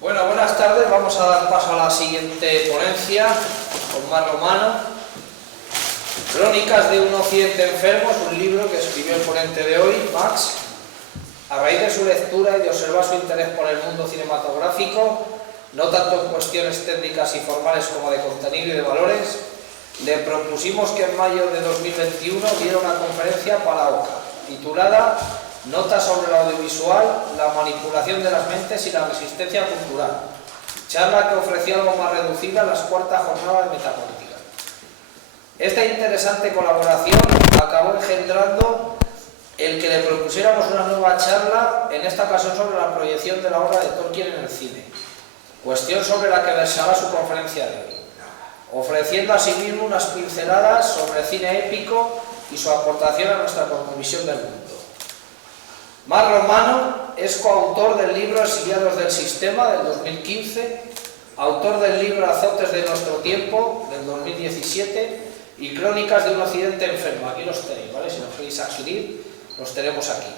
Bueno, buenas tardes. Vamos a dar paso a la siguiente ponencia con Mar Romano. Crónicas de un occidente enfermo, es un libro que escribió el ponente de hoy, Max. A raíz de su lectura y de observar su interés por el mundo cinematográfico, no tanto en cuestiones técnicas y formales como de contenido y de valores, le propusimos que en mayo de 2021 diera una conferencia para OCA, titulada Notas sobre el audiovisual, la manipulación de las mentes y la resistencia cultural. Charla que ofreció algo más reducida a las cuartas jornadas de metapolítica. Esta interesante colaboración acabó engendrando el que le propusiéramos una nueva charla, en esta ocasión sobre la proyección de la obra de Tolkien en el cine, cuestión sobre la que versará su conferencia de hoy, ofreciendo asimismo unas pinceladas sobre el cine épico y su aportación a nuestra cosmovisión del mundo. Mar Romano es coautor del libro Exiliados del Sistema, del 2015, autor del libro Azotes de nuestro tiempo, del 2017, y Crónicas de un occidente enfermo. Aquí los tenéis, ¿vale? Si los queréis adquirir, los tenemos aquí.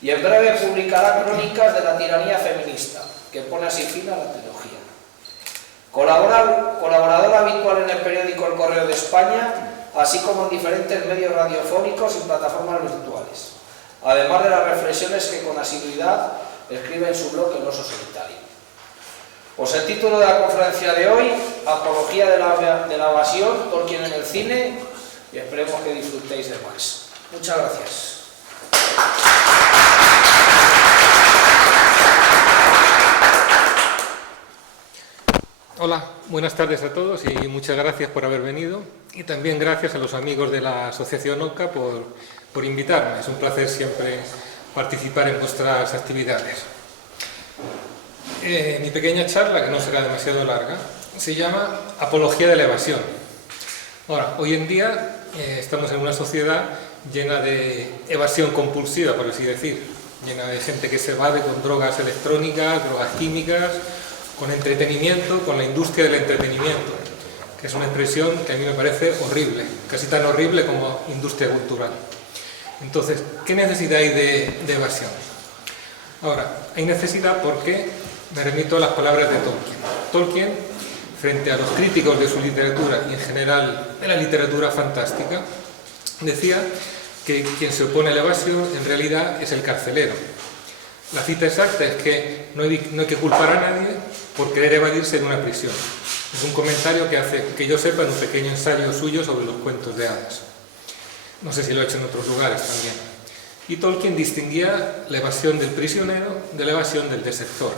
Y en breve publicará Crónicas de la tiranía feminista, que pone así fin a la trilogía. Colaborador habitual en el periódico El Correo de España, así como en diferentes medios radiofónicos y plataformas virtuales, además de las reflexiones que con asiduidad escribe en su blog El Oso Solitario. Pues el título de la conferencia de hoy, Apología de la evasión, Tolkien en el cine, y esperemos que disfrutéis de Max. Muchas gracias. Hola, buenas tardes a todos y muchas gracias por haber venido, y también gracias a los amigos de la Asociación OCA por invitarme. Es un placer siempre participar en vuestras actividades. Mi pequeña charla, que no será demasiado larga, se llama Apología de la evasión. Ahora, hoy en día estamos en una sociedad llena de evasión compulsiva, por así decir, llena de gente que se evade con drogas electrónicas, drogas químicas, con entretenimiento, con la industria del entretenimiento, que es una expresión que a mí me parece horrible, casi tan horrible como industria cultural. Entonces, ¿qué necesidad hay de evasión? Ahora, hay necesidad porque me remito a las palabras de Tolkien. Tolkien, frente a los críticos de su literatura y en general de la literatura fantástica, decía que quien se opone a la evasión en realidad es el carcelero. La cita exacta es que no hay que culpar a nadie por querer evadirse de una prisión. Es un comentario que hace, que yo sepa, en un pequeño ensayo suyo sobre los cuentos de hadas. No sé si lo ha hecho en otros lugares también. Y Tolkien distinguía la evasión del prisionero de la evasión del desertor.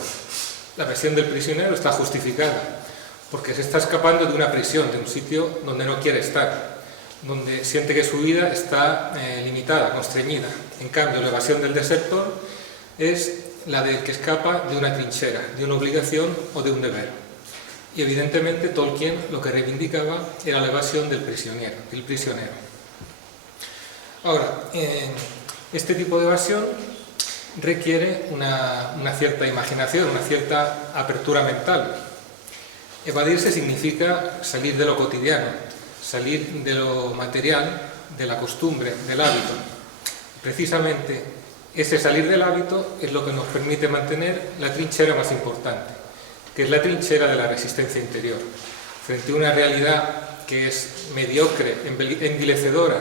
La evasión del prisionero está justificada, porque se está escapando de una prisión, de un sitio donde no quiere estar, donde siente que su vida está limitada, constreñida. En cambio, la evasión del desertor es la del que escapa de una trinchera, de una obligación o de un deber. Y evidentemente Tolkien lo que reivindicaba era la evasión del prisionero. Ahora, este tipo de evasión requiere una cierta imaginación, una cierta apertura mental. Evadirse significa salir de lo cotidiano, salir de lo material, de la costumbre, del hábito. Precisamente ese salir del hábito es lo que nos permite mantener la trinchera más importante, que es la trinchera de la resistencia interior. Frente a una realidad que es mediocre, envilecedora,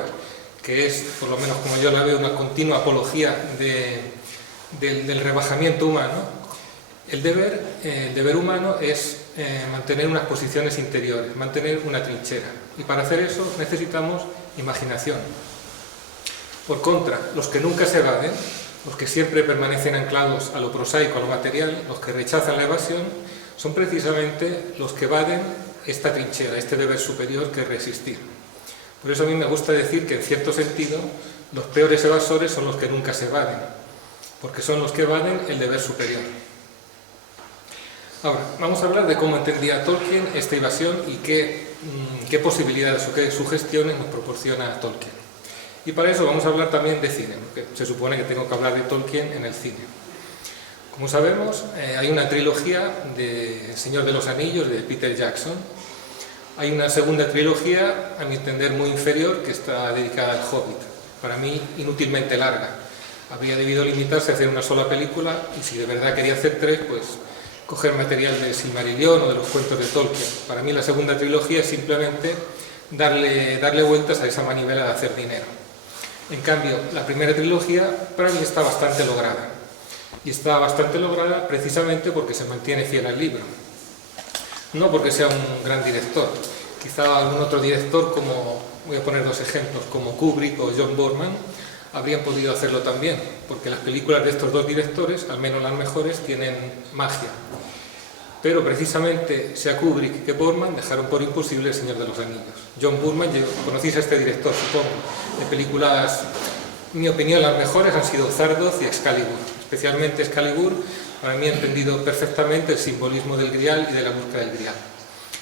que es, por lo menos como yo la veo, una continua apología del rebajamiento humano, el deber humano es mantener unas posiciones interiores, mantener una trinchera. Y para hacer eso necesitamos imaginación. Por contra, los que nunca se evaden, los que siempre permanecen anclados a lo prosaico, a lo material, los que rechazan la evasión, son precisamente los que evaden esta trinchera, este deber superior que es resistir. Por eso a mí me gusta decir que, en cierto sentido, los peores evasores son los que nunca se evaden, porque son los que evaden el deber superior. Ahora, vamos a hablar de cómo entendía Tolkien esta evasión y qué posibilidades o qué sugestiones nos proporciona Tolkien. Y para eso vamos a hablar también de cine, porque se supone que tengo que hablar de Tolkien en el cine. Como sabemos, hay una trilogía de El Señor de los Anillos, de Peter Jackson. Hay una segunda trilogía, a mi entender muy inferior, que está dedicada al Hobbit. Para mí, inútilmente larga. Habría debido limitarse a hacer una sola película, y si de verdad quería hacer tres, pues coger material de Silmarillion o de los cuentos de Tolkien. Para mí la segunda trilogía es simplemente darle vueltas a esa manivela de hacer dinero. En cambio, la primera trilogía para mí está bastante lograda. Y está bastante lograda precisamente porque se mantiene fiel al libro. No porque sea un gran director. Quizá algún otro director, como voy a poner dos ejemplos, como Kubrick o John Boorman, habrían podido hacerlo también, porque las películas de estos dos directores, al menos las mejores, tienen magia. Pero precisamente sea Kubrick que Boorman dejaron por imposible El Señor de los Anillos. John Boorman, conocéis a este director, supongo, de películas, en mi opinión, las mejores han sido Zardoz y Excalibur. Especialmente Excalibur, para mí ha entendido perfectamente el simbolismo del Grial y de la búsqueda del Grial.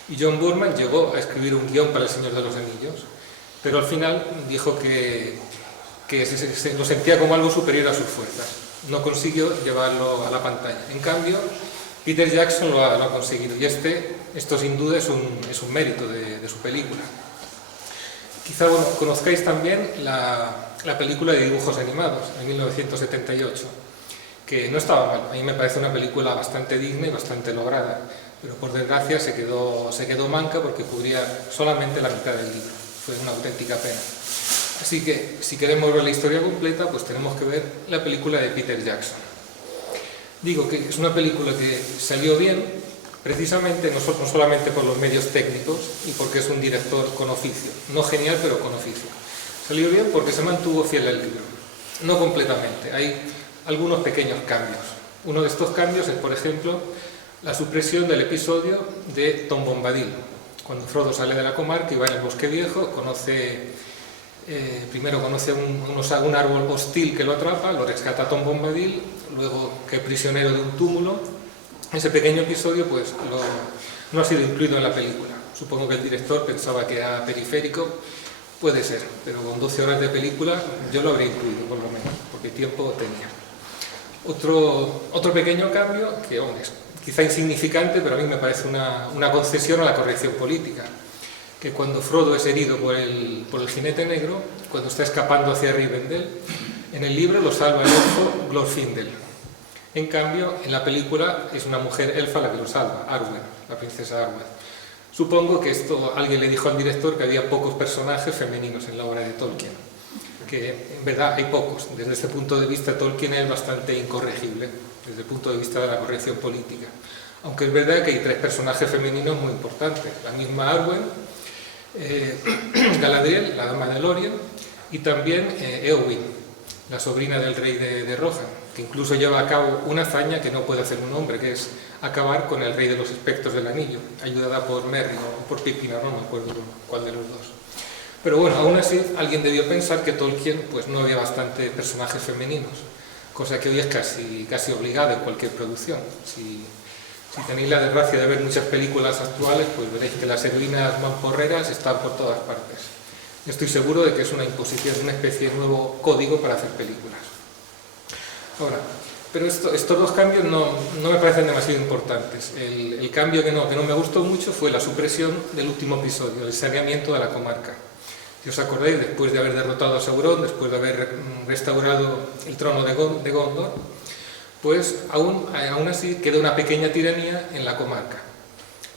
Y John Boorman llegó a escribir un guión para El Señor de los Anillos, pero al final dijo que se lo sentía como algo superior a sus fuerzas. No consiguió llevarlo a la pantalla. En cambio, Peter Jackson lo ha conseguido, y esto sin duda es un mérito de su película. Quizá conozcáis también la película de dibujos animados, de 1978, que no estaba mal. A mí me parece una película bastante digna y bastante lograda, pero por desgracia se quedó manca porque cubría solamente la mitad del libro. Fue una auténtica pena. Así que, si queremos ver la historia completa, pues tenemos que ver la película de Peter Jackson. Digo que es una película que salió bien, precisamente no solamente por los medios técnicos y porque es un director con oficio. No genial, pero con oficio. Salió bien porque se mantuvo fiel al libro. No completamente, hay algunos pequeños cambios. Uno de estos cambios es, por ejemplo, la supresión del episodio de Tom Bombadil. Cuando Frodo sale de la comarca y va en el bosque viejo, primero conoce un árbol hostil que lo atrapa, lo rescata Tom Bombadil, luego que es prisionero de un túmulo. Ese pequeño episodio pues no ha sido incluido en la película. Supongo que el director pensaba que era periférico, puede ser, pero con 12 horas de película yo lo habría incluido por lo menos, porque tiempo tenía. Otro pequeño cambio, que es quizá insignificante, pero a mí me parece una concesión a la corrección política, que cuando Frodo es herido por el jinete negro, cuando está escapando hacia Rivendell, en el libro lo salva el elfo Glorfindel. En cambio, en la película es una mujer elfa la que lo salva, Arwen, la princesa Arwen. Supongo que alguien le dijo al director que había pocos personajes femeninos en la obra de Tolkien, que en verdad hay pocos. Desde ese punto de vista Tolkien es bastante incorregible, desde el punto de vista de la corrección política. Aunque es verdad que hay 3 personajes femeninos muy importantes, la misma Arwen, Galadriel, la dama de Lórien, y también Éowyn, la sobrina del rey de Rohan, que incluso lleva a cabo una hazaña que no puede hacer un hombre, que es acabar con el rey de los espectros del anillo, ayudada por Merry o por Pippin, no me acuerdo cuál de los dos. Pero bueno, aún así alguien debió pensar que Tolkien pues no había bastantes personajes femeninos, cosa que hoy es casi obligada en cualquier producción. Si tenéis la desgracia de ver muchas películas actuales, pues veréis que las heroínas mamporreras están por todas partes. Estoy seguro de que es una imposición, una especie de nuevo código para hacer películas. Ahora, pero estos dos cambios no me parecen demasiado importantes. El cambio que no me gustó mucho fue la supresión del último episodio, el saneamiento de la comarca. Si os acordáis, después de haber derrotado a Sauron, después de haber restaurado el trono de Gondor, pues aún así queda una pequeña tiranía en la comarca,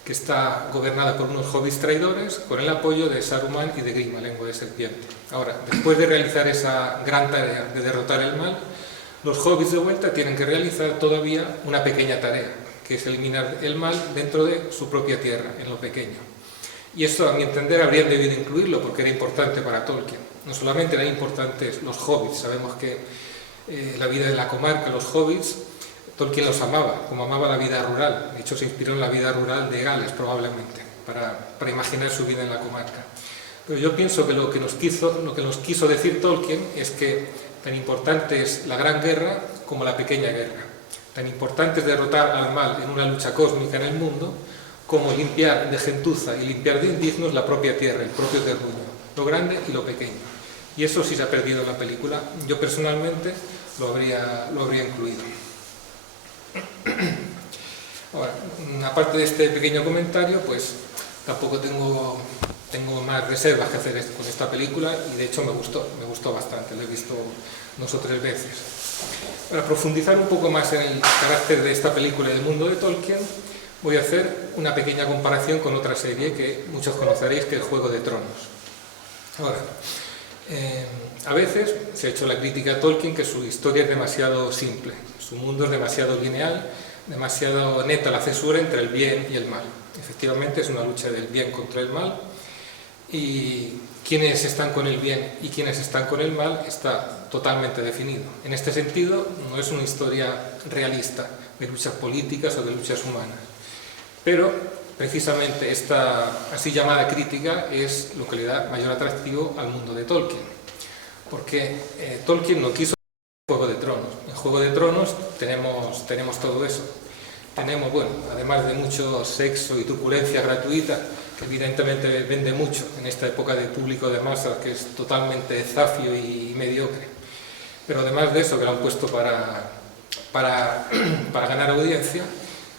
que está gobernada por unos hobbits traidores con el apoyo de Saruman y de Grima, lengua de serpiente. Ahora, después de realizar esa gran tarea de derrotar el mal, los hobbits de vuelta tienen que realizar todavía una pequeña tarea, que es eliminar el mal dentro de su propia tierra, en lo pequeño. Y esto, a mi entender, habrían debido incluirlo porque era importante para Tolkien. No solamente eran importantes los hobbits, sabemos que la vida de la comarca, los hobbits, Tolkien los amaba, como amaba la vida rural. De hecho, se inspiró en la vida rural de Gales, probablemente, para imaginar su vida en la comarca. Pero yo pienso que lo que nos quiso decir Tolkien es que tan importante es la gran guerra como la pequeña guerra. Tan importante es derrotar al mal en una lucha cósmica en el mundo como limpiar de gentuza y limpiar de indignos la propia tierra, el propio terruño, lo grande y lo pequeño. Y eso sí se ha perdido en la película. Yo personalmente lo habría incluido. Ahora, aparte de este pequeño comentario, pues tampoco tengo más reservas que hacer con esta película y de hecho me gustó bastante, la he visto 2 o 3 veces. Para profundizar un poco más en el carácter de esta película y del mundo de Tolkien, voy a hacer una pequeña comparación con otra serie que muchos conoceréis, que es Juego de Tronos. Ahora, a veces se ha hecho la crítica a Tolkien que su historia es demasiado simple, su mundo es demasiado lineal, demasiado neta la cesura entre el bien y el mal. Efectivamente es una lucha del bien contra el mal, y quienes están con el bien y quienes están con el mal está totalmente definido. En este sentido, no es una historia realista de luchas políticas o de luchas humanas. Pero, precisamente, esta así llamada crítica es lo que le da mayor atractivo al mundo de Tolkien. Porque Tolkien no quiso Juego de Tronos. En Juego de Tronos tenemos todo eso. Tenemos, bueno, además de mucho sexo y turbulencia gratuita, que evidentemente vende mucho en esta época de público de masas, que es totalmente zafio y mediocre. Pero además de eso, que lo han puesto para ganar audiencia,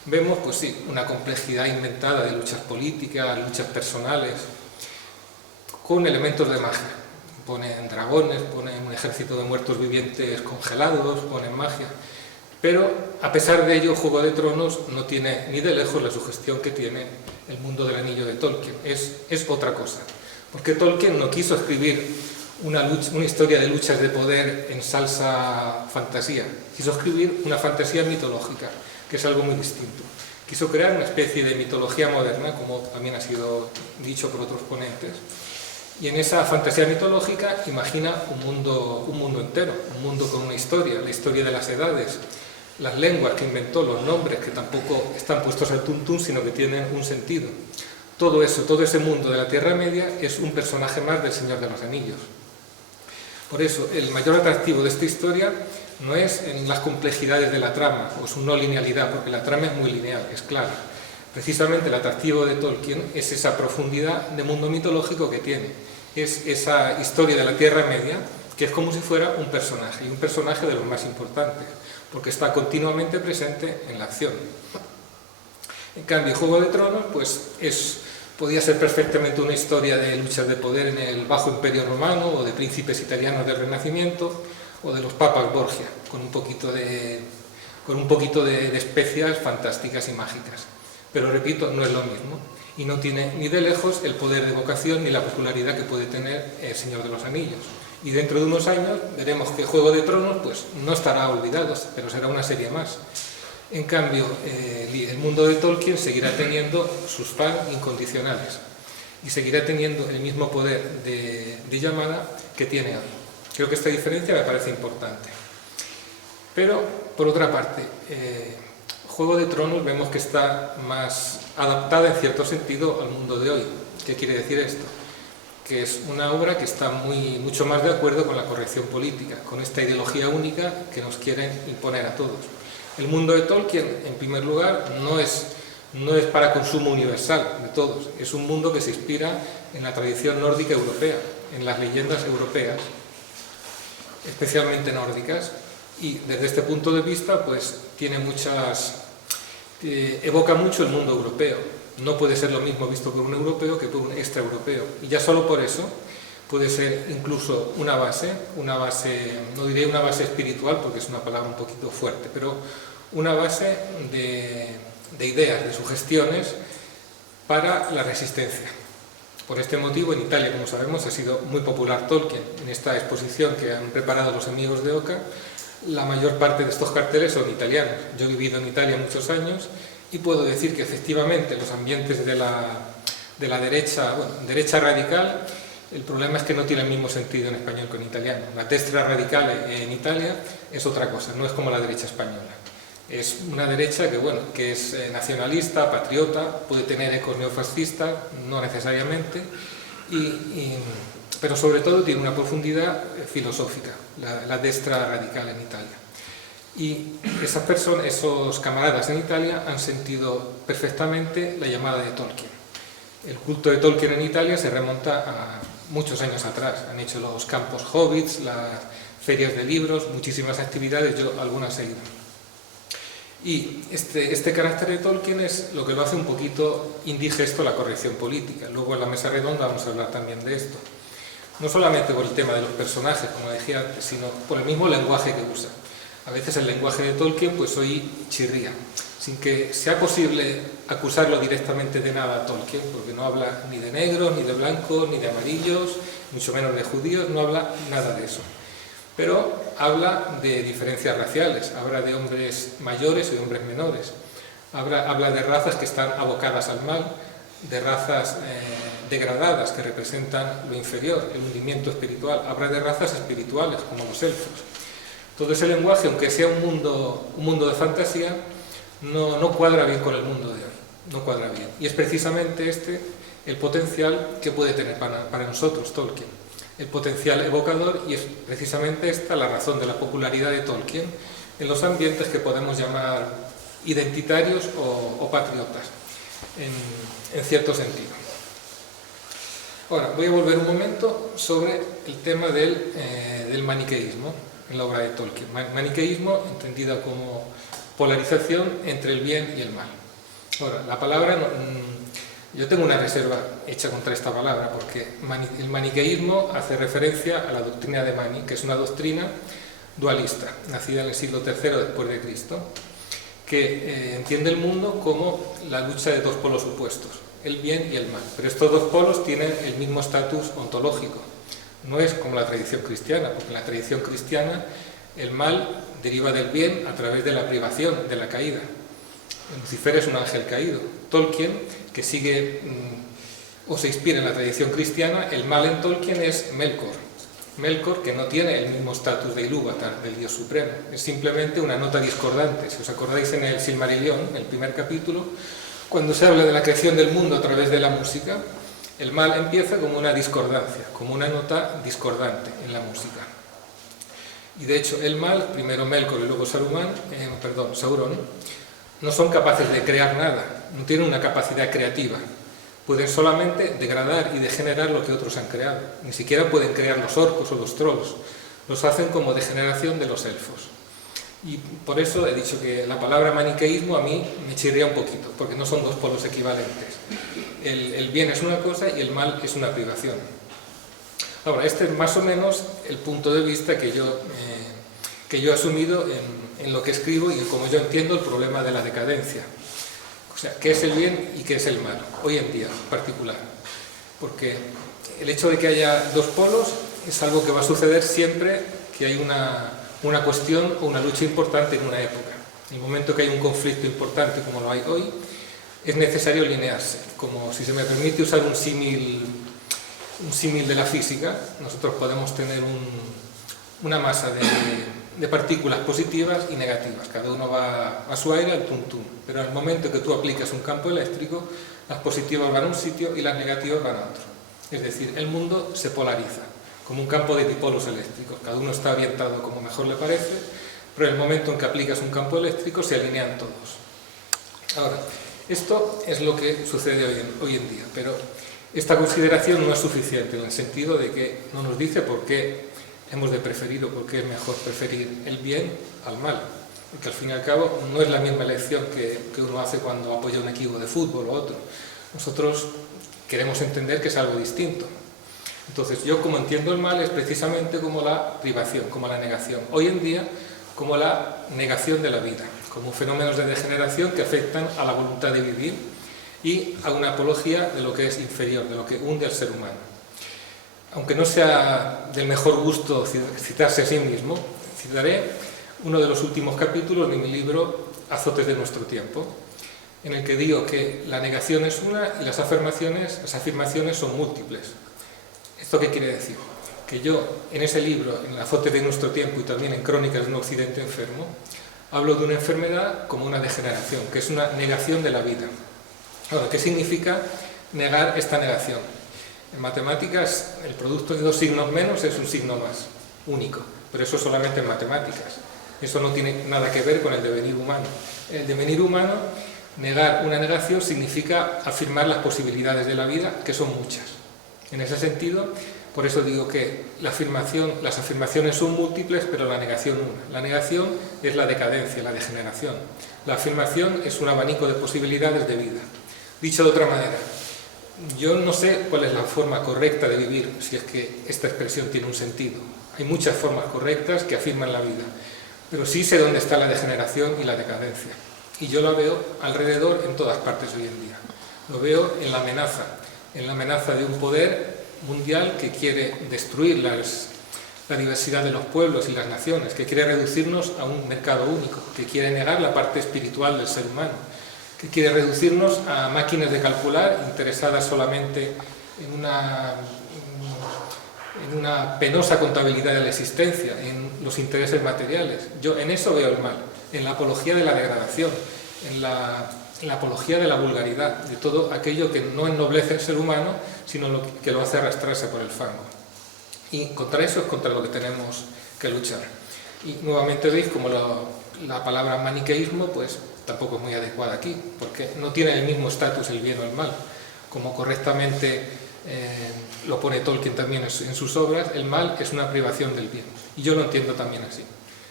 vemos, pues sí, una complejidad inventada de luchas políticas, luchas personales, con elementos de magia. Ponen dragones, ponen un ejército de muertos vivientes congelados, ponen magia. Pero, a pesar de ello, Juego de Tronos no tiene ni de lejos la sugestión que tiene el mundo del Anillo de Tolkien. Es otra cosa. Porque Tolkien no quiso escribir una historia de luchas de poder en salsa fantasía. Quiso escribir una fantasía mitológica, que es algo muy distinto. Quiso crear una especie de mitología moderna, como también ha sido dicho por otros ponentes. Y en esa fantasía mitológica imagina un mundo entero, un mundo con una historia, la historia de las edades, las lenguas que inventó, los nombres que tampoco están puestos al tuntún, sino que tienen un sentido. Todo eso, todo ese mundo de la Tierra Media es un personaje más del Señor de los Anillos. Por eso, el mayor atractivo de esta historia no es en las complejidades de la trama o su no linealidad, porque la trama es muy lineal, es clara. Precisamente el atractivo de Tolkien es esa profundidad de mundo mitológico que tiene. Es esa historia de la Tierra Media que es como si fuera un personaje, y un personaje de los más importantes, porque está continuamente presente en la acción. En cambio, Juego de Tronos pues podía ser perfectamente una historia de luchas de poder en el Bajo Imperio Romano, o de príncipes italianos del Renacimiento, o de los papas Borgia, con un poquito de especias fantásticas y mágicas. Pero repito, no es lo mismo, y no tiene ni de lejos el poder de evocación ni la popularidad que puede tener El Señor de los Anillos. Y dentro de unos años veremos que Juego de Tronos pues no estará olvidado, pero será una serie más. En cambio, el mundo de Tolkien seguirá teniendo sus fans incondicionales y seguirá teniendo el mismo poder de llamada que tiene hoy. Creo que esta diferencia me parece importante. Pero, por otra parte, Juego de Tronos vemos que está más adaptada en cierto sentido al mundo de hoy. ¿Qué quiere decir esto? Que es una obra que está mucho más de acuerdo con la corrección política, con esta ideología única que nos quieren imponer a todos. El mundo de Tolkien, en primer lugar, no es para consumo universal de todos, es un mundo que se inspira en la tradición nórdica europea, en las leyendas europeas, especialmente nórdicas, y desde este punto de vista pues evoca mucho el mundo europeo. No puede ser lo mismo visto por un europeo que por un extraeuropeo, y ya solo por eso puede ser incluso una base, no diré una base espiritual porque es una palabra un poquito fuerte, pero una base de ideas, de sugestiones para la resistencia. Por este motivo, en Italia, como sabemos, ha sido muy popular Tolkien. En esta exposición que han preparado los amigos de Oca, la mayor parte de estos carteles son italianos. Yo he vivido en Italia muchos años y puedo decir que efectivamente los ambientes de la derecha radical, el problema es que no tiene el mismo sentido en español que en italiano. La destra radical en Italia es otra cosa, no es como la derecha española. Es una derecha que es nacionalista, patriota, puede tener ecos neofascistas, no necesariamente, pero sobre todo tiene una profundidad filosófica, la destra radical en Italia. Y esas personas, esos camaradas en Italia han sentido perfectamente la llamada de Tolkien. El culto de Tolkien en Italia se remonta a muchos años atrás. Han hecho los campos hobbits, las ferias de libros, muchísimas actividades, yo algunas he ido. Y este carácter de Tolkien es lo que lo hace un poquito indigesto la corrección política. Luego en la mesa redonda vamos a hablar también de esto. No solamente por el tema de los personajes, como decía antes, sino por el mismo lenguaje que usa. A veces el lenguaje de Tolkien pues hoy chirría, sin que sea posible acusarlo directamente de nada a Tolkien, porque no habla ni de negros, ni de blancos, ni de amarillos, mucho menos de judíos, no habla nada de eso. Pero habla de diferencias raciales, habla de hombres mayores y hombres menores, habla de razas que están abocadas al mal, de razas degradadas que representan lo inferior, el hundimiento espiritual, habla de razas espirituales como los elfos. Todo ese lenguaje, aunque sea un mundo de fantasía, no cuadra bien con el mundo de hoy, no cuadra bien. Y es precisamente este el potencial que puede tener para nosotros Tolkien, el potencial evocador, y es precisamente esta la razón de la popularidad de Tolkien en los ambientes que podemos llamar identitarios o patriotas, en cierto sentido. Ahora, voy a volver un momento sobre el tema del maniqueísmo en la obra de Tolkien. Maniqueísmo entendido como polarización entre el bien y el mal. Ahora, la palabra, yo tengo una reserva hecha contra esta palabra, porque el maniqueísmo hace referencia a la doctrina de Mani, que es una doctrina dualista, nacida en el siglo III después de Cristo, que entiende el mundo como la lucha de dos polos opuestos, el bien y el mal. Pero estos dos polos tienen el mismo estatus ontológico. No es como la tradición cristiana, porque en la tradición cristiana el mal deriva del bien a través de la privación, de la caída. Lucifer es un ángel caído. Tolkien, que sigue o se inspira en la tradición cristiana, el mal en Tolkien es Melkor. Melkor, que no tiene el mismo estatus de Ilúvatar, del dios supremo, es simplemente una nota discordante. Si os acordáis en el Silmarillion, en el primer capítulo, cuando se habla de la creación del mundo a través de la música, el mal empieza como una discordancia, como una nota discordante en la música. Y de hecho el mal, primero Melkor y luego Sauron, no son capaces de crear nada, no tienen una capacidad creativa. Pueden solamente degradar y degenerar lo que otros han creado. Ni siquiera pueden crear los orcos o los trolls. Los hacen como degeneración de los elfos. Y por eso he dicho que la palabra maniqueísmo a mí me chirría un poquito, porque no son dos polos equivalentes. El bien es una cosa y el mal es una privación. Ahora, este es más o menos el punto de vista que yo he asumido en lo que escribo y como yo entiendo el problema de la decadencia. O sea, ¿qué es el bien y qué es el mal? Hoy en día, en particular. Porque el hecho de que haya dos polos es algo que va a suceder siempre que hay una cuestión o una lucha importante en una época. En el momento que hay un conflicto importante como lo hay hoy, es necesario alinearse. Como si se me permite usar un símil de la física, nosotros podemos tener una masa de partículas positivas y negativas. Cada uno va a su aire al tum-tum. Pero en el momento que tú aplicas un campo eléctrico, las positivas van a un sitio y las negativas van a otro. Es decir, el mundo se polariza, como un campo de dipolos eléctricos. Cada uno está orientado como mejor le parece, pero en el momento en que aplicas un campo eléctrico se alinean todos. Ahora, esto es lo que sucede hoy en día, pero esta consideración no es suficiente en el sentido de que no nos dice por qué hemos de preferir o por qué es mejor preferir el bien al mal, porque al fin y al cabo no es la misma elección que uno hace cuando apoya un equipo de fútbol o otro. Nosotros queremos entender que es algo distinto. Entonces yo como entiendo el mal es precisamente como la privación, como la negación. Hoy en día como la negación de la vida, como fenómenos de degeneración que afectan a la voluntad de vivir y a una apología de lo que es inferior, de lo que hunde al ser humano. Aunque no sea del mejor gusto citarse a sí mismo, citaré uno de los últimos capítulos de mi libro Azotes de nuestro tiempo, en el que digo que la negación es una y las afirmaciones son múltiples. ¿Esto qué quiere decir? Que yo en ese libro, en Azotes de nuestro tiempo y también en Crónicas de un Occidente enfermo, hablo de una enfermedad como una degeneración, que es una negación de la vida. Ahora, ¿qué significa negar esta negación? En matemáticas, el producto de dos signos menos es un signo más, único, pero eso solamente en matemáticas. Eso no tiene nada que ver con el devenir humano. El devenir humano, negar una negación significa afirmar las posibilidades de la vida, que son muchas. En ese sentido, por eso digo que las afirmaciones son múltiples, pero la negación una. La negación es la decadencia, la degeneración. La afirmación es un abanico de posibilidades de vida. Dicho de otra manera, yo no sé cuál es la forma correcta de vivir, si es que esta expresión tiene un sentido. Hay muchas formas correctas que afirman la vida, pero sí sé dónde está la degeneración y la decadencia. Y yo la veo alrededor en todas partes hoy en día. Lo veo en la amenaza de un poder mundial que quiere destruir la diversidad de los pueblos y las naciones, que quiere reducirnos a un mercado único, que quiere negar la parte espiritual del ser humano, que quiere reducirnos a máquinas de calcular interesadas solamente en una penosa contabilidad de la existencia, en los intereses materiales. Yo en eso veo el mal, en la apología de la degradación, en la apología de la vulgaridad, de todo aquello que no ennoblece el ser humano, sino que lo hace arrastrarse por el fango. Y contra eso es contra lo que tenemos que luchar. Y nuevamente veis como la palabra maniqueísmo pues tampoco es muy adecuada aquí, porque no tiene el mismo estatus el bien o el mal. Como correctamente lo pone Tolkien también en sus obras, el mal es una privación del bien. Y yo lo entiendo también así.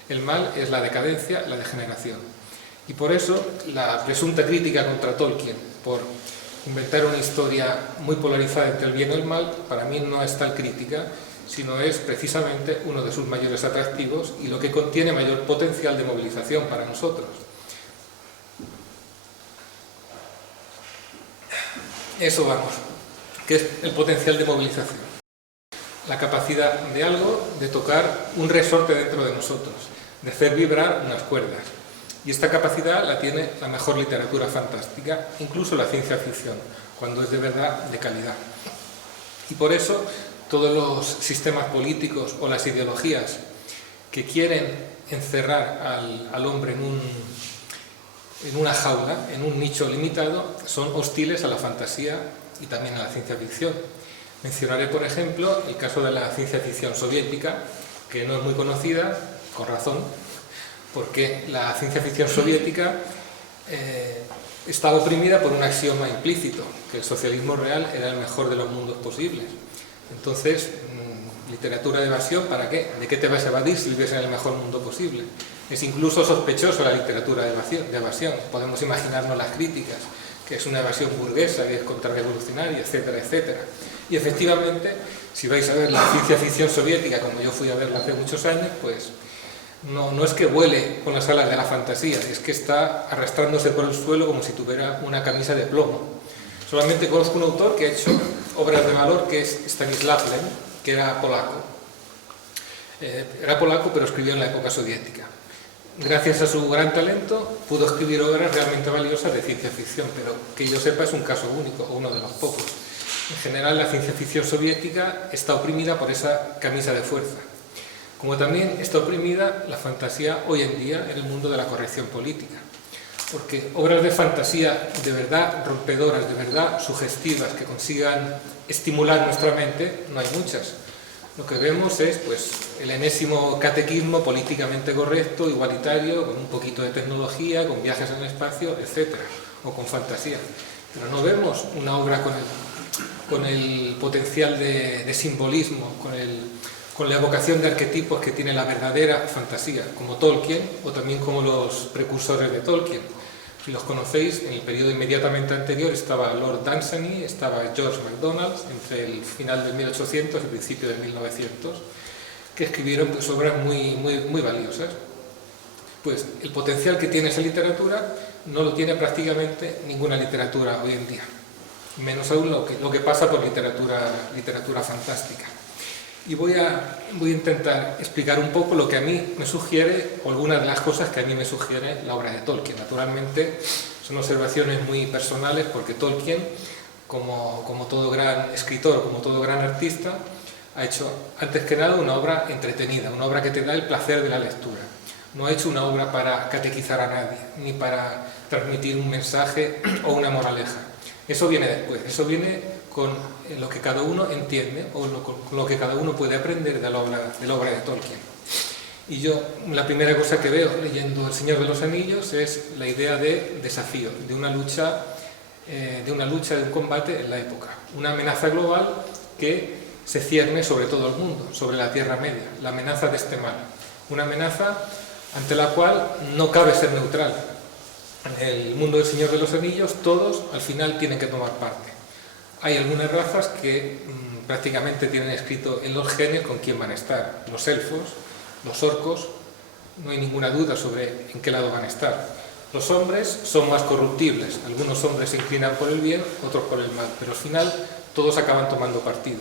El mal es la decadencia, la degeneración. Y por eso la presunta crítica contra Tolkien por inventar una historia muy polarizada entre el bien y el mal, para mí no es tal crítica, sino es precisamente uno de sus mayores atractivos y lo que contiene mayor potencial de movilización para nosotros. Eso vamos, que es el potencial de movilización. La capacidad de algo de tocar un resorte dentro de nosotros, de hacer vibrar unas cuerdas. Y esta capacidad la tiene la mejor literatura fantástica, incluso la ciencia ficción, cuando es de verdad de calidad. Y por eso todos los sistemas políticos o las ideologías que quieren encerrar al hombre en una jaula, en un nicho limitado, son hostiles a la fantasía y también a la ciencia ficción. Mencionaré, por ejemplo, el caso de la ciencia ficción soviética, que no es muy conocida, con razón, porque la ciencia ficción soviética estaba oprimida por un axioma implícito, que el socialismo real era el mejor de los mundos posibles. Entonces, literatura de evasión, ¿para qué? ¿De qué te vas a evadir si vives en el mejor mundo posible? Es incluso sospechoso la literatura de evasión. Podemos imaginarnos las críticas, que es una evasión burguesa, que es contrarrevolucionaria, etcétera, etcétera. Y efectivamente, si vais a ver la ciencia ficción soviética, como yo fui a verla hace muchos años, pues no es que vuele con las alas de la fantasía, es que está arrastrándose por el suelo como si tuviera una camisa de plomo. Solamente conozco un autor que ha hecho obras de valor, que es Stanislav Lem, que era polaco. Era polaco, pero escribió en la época soviética. Gracias a su gran talento, pudo escribir obras realmente valiosas de ciencia ficción, pero que yo sepa es un caso único, o uno de los pocos. En general, la ciencia ficción soviética está oprimida por esa camisa de fuerza. Como también está oprimida la fantasía hoy en día en el mundo de la corrección política. Porque obras de fantasía de verdad rompedoras, de verdad sugestivas, que consigan estimular nuestra mente, no hay muchas. Lo que vemos es pues, el enésimo catequismo políticamente correcto, igualitario, con un poquito de tecnología, con viajes en el espacio, etc. O con fantasía. Pero no vemos una obra con el potencial de simbolismo, con la evocación de arquetipos que tiene la verdadera fantasía, como Tolkien o también como los precursores de Tolkien. Si los conocéis, en el periodo inmediatamente anterior estaba Lord Dunsany, estaba George MacDonald, entre el final de 1800 y el principio de 1900, que escribieron pues, obras muy valiosas. Pues el potencial que tiene esa literatura no lo tiene prácticamente ninguna literatura hoy en día, menos aún lo que pasa por literatura fantástica. Y voy a intentar explicar un poco lo que a mí me sugiere, o algunas de las cosas que a mí me sugiere la obra de Tolkien. Naturalmente son observaciones muy personales porque Tolkien, como todo gran escritor, como todo gran artista, ha hecho antes que nada una obra entretenida, una obra que te da el placer de la lectura. No ha hecho una obra para catequizar a nadie, ni para transmitir un mensaje o una moraleja. Eso viene después, eso viene con lo que cada uno entiende o con lo que cada uno puede aprender de la obra de Tolkien. Y yo, la primera cosa que veo leyendo El Señor de los Anillos es la idea de desafío, de una lucha, de un combate en la época. Una amenaza global que se cierne sobre todo el mundo, sobre la Tierra Media, la amenaza de este mal. Una amenaza ante la cual no cabe ser neutral. En el mundo del Señor de los Anillos todos al final tienen que tomar parte. Hay algunas razas que prácticamente tienen escrito en los genes con quién van a estar. Los elfos, los orcos, no hay ninguna duda sobre en qué lado van a estar. Los hombres son más corruptibles, algunos hombres se inclinan por el bien, otros por el mal, pero al final todos acaban tomando partido.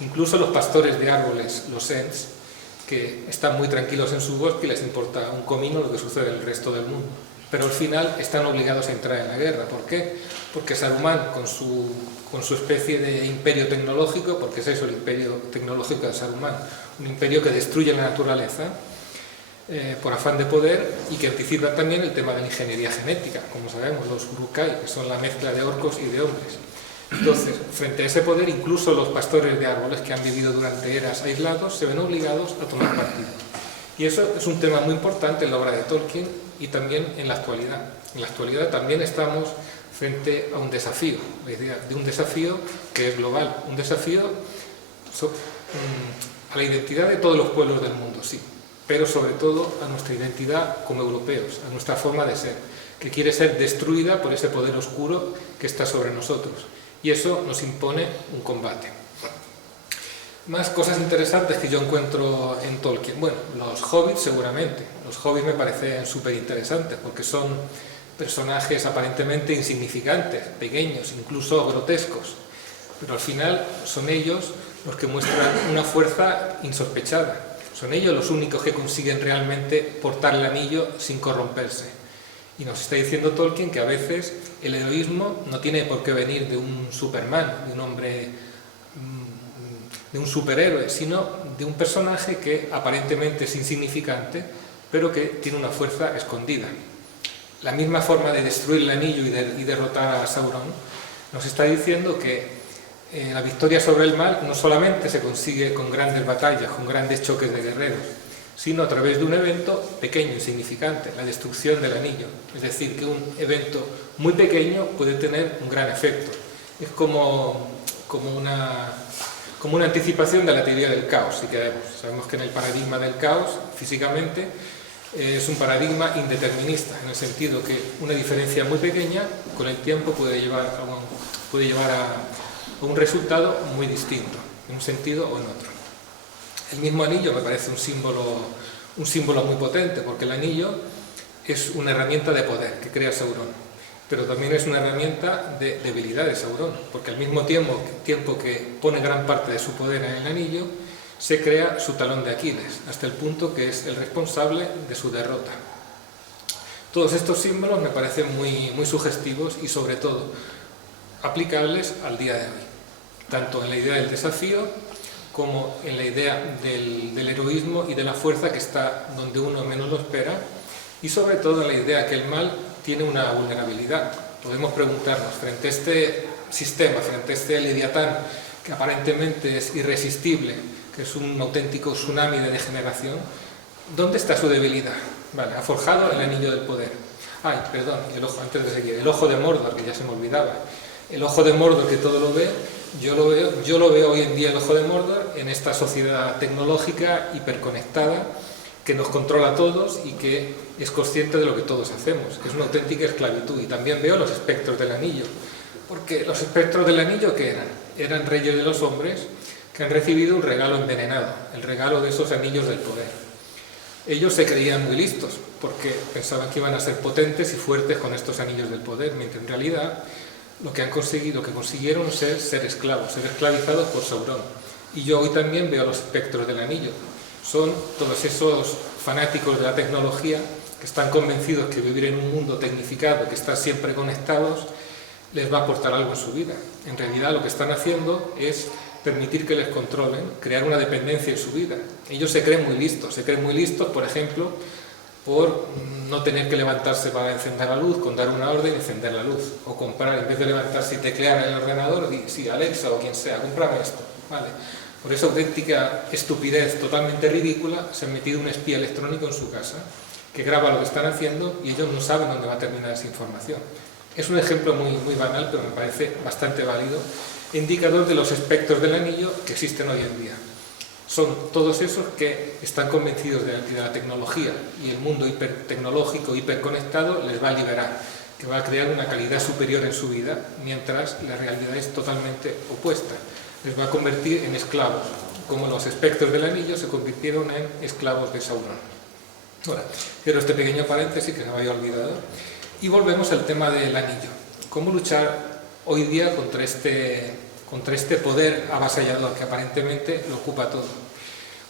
Incluso los pastores de árboles, los Ents, que están muy tranquilos en su bosque y les importa un comino lo que sucede en el resto del mundo. Pero al final están obligados a entrar en la guerra. ¿Por qué? Porque Saruman, con su especie de imperio tecnológico, porque es eso el imperio tecnológico de Saruman, un imperio que destruye la naturaleza por afán de poder y que anticipa también el tema de la ingeniería genética, como sabemos, los Uruk-hai, que son la mezcla de orcos y de hombres. Entonces, frente a ese poder, incluso los pastores de árboles que han vivido durante eras aislados se ven obligados a tomar partido. Y eso es un tema muy importante en la obra de Tolkien y también en la actualidad. En la actualidad también estamos frente a un desafío, la idea de un desafío que es global, un desafío a la identidad de todos los pueblos del mundo, sí, pero sobre todo a nuestra identidad como europeos, a nuestra forma de ser, que quiere ser destruida por ese poder oscuro que está sobre nosotros. Y eso nos impone un combate. Más cosas interesantes que yo encuentro en Tolkien. Bueno, los hobbits seguramente. Los hobbits me parecen súper interesantes porque son personajes aparentemente insignificantes, pequeños, incluso grotescos. Pero al final son ellos los que muestran una fuerza insospechada. Son ellos los únicos que consiguen realmente portar el anillo sin corromperse. Y nos está diciendo Tolkien que a veces el heroísmo no tiene por qué venir de un Superman, de un hombre, de un superhéroe, sino de un personaje que aparentemente es insignificante, pero que tiene una fuerza escondida. La misma forma de destruir el anillo y derrotar a Sauron nos está diciendo que la victoria sobre el mal no solamente se consigue con grandes batallas, con grandes choques de guerreros, sino a través de un evento pequeño, insignificante, la destrucción del anillo. Es decir, que un evento muy pequeño puede tener un gran efecto. Es como una anticipación de la teoría del caos, si queremos. Sabemos que en el paradigma del caos, físicamente, es un paradigma indeterminista, en el sentido que una diferencia muy pequeña, con el tiempo, puede llevar a un resultado muy distinto, en un sentido o en otro. El mismo anillo me parece un símbolo muy potente, porque el anillo es una herramienta de poder que crea Sauron, pero también es una herramienta de debilidad de Sauron, porque al mismo tiempo que pone gran parte de su poder en el anillo, se crea su talón de Aquiles, hasta el punto que es el responsable de su derrota. Todos estos símbolos me parecen muy sugestivos y sobre todo aplicables al día de hoy, tanto en la idea del desafío como en la idea del heroísmo y de la fuerza que está donde uno menos lo espera, y sobre todo en la idea que el mal tiene una vulnerabilidad. Podemos preguntarnos, frente a este sistema, frente a este leviatán que aparentemente es irresistible, que es un auténtico tsunami de degeneración, ¿dónde está su debilidad? Vale, ha forjado el anillo del poder. Ay, perdón, antes de seguir, el ojo de Mordor, que ya se me olvidaba. El ojo de Mordor que todo lo ve, yo lo veo hoy en día el ojo de Mordor en esta sociedad tecnológica hiperconectada que nos controla a todos y que es consciente de lo que todos hacemos, que es una auténtica esclavitud. Y también veo los espectros del anillo, porque los espectros del anillo, ¿qué eran? Eran reyes de los hombres que han recibido un regalo envenenado, el regalo de esos anillos del poder. Ellos se creían muy listos, porque pensaban que iban a ser potentes y fuertes con estos anillos del poder, mientras en realidad lo que consiguieron ser esclavos, ser esclavizados por Sauron. Y yo hoy también veo los espectros del anillo. Son todos esos fanáticos de la tecnología que están convencidos que vivir en un mundo tecnificado, que está siempre conectados, les va a aportar algo en su vida. En realidad lo que están haciendo es permitir que les controlen, crear una dependencia en su vida. Ellos se creen muy listos, por ejemplo, por no tener que levantarse para encender la luz, con dar una orden y encender la luz, o comprar, en vez de levantarse y teclear en el ordenador, sí, Alexa o quien sea, cómprame esto, ¿vale? Por esa auténtica estupidez totalmente ridícula se ha metido un espía electrónico en su casa que graba lo que están haciendo y ellos no saben dónde va a terminar esa información. Es un ejemplo muy banal, pero me parece bastante válido, indicador de los espectros del anillo que existen hoy en día. Son todos esos que están convencidos de que la tecnología y el mundo hipertecnológico, hiperconectado, les va a liberar, que va a crear una calidad superior en su vida, mientras la realidad es totalmente opuesta. Les va a convertir en esclavos, como los espectros del anillo se convirtieron en esclavos de Sauron. Bueno, cierro este pequeño paréntesis que se me había olvidado y volvemos al tema del anillo. ¿Cómo luchar hoy día contra este poder avasallador que aparentemente lo ocupa todo?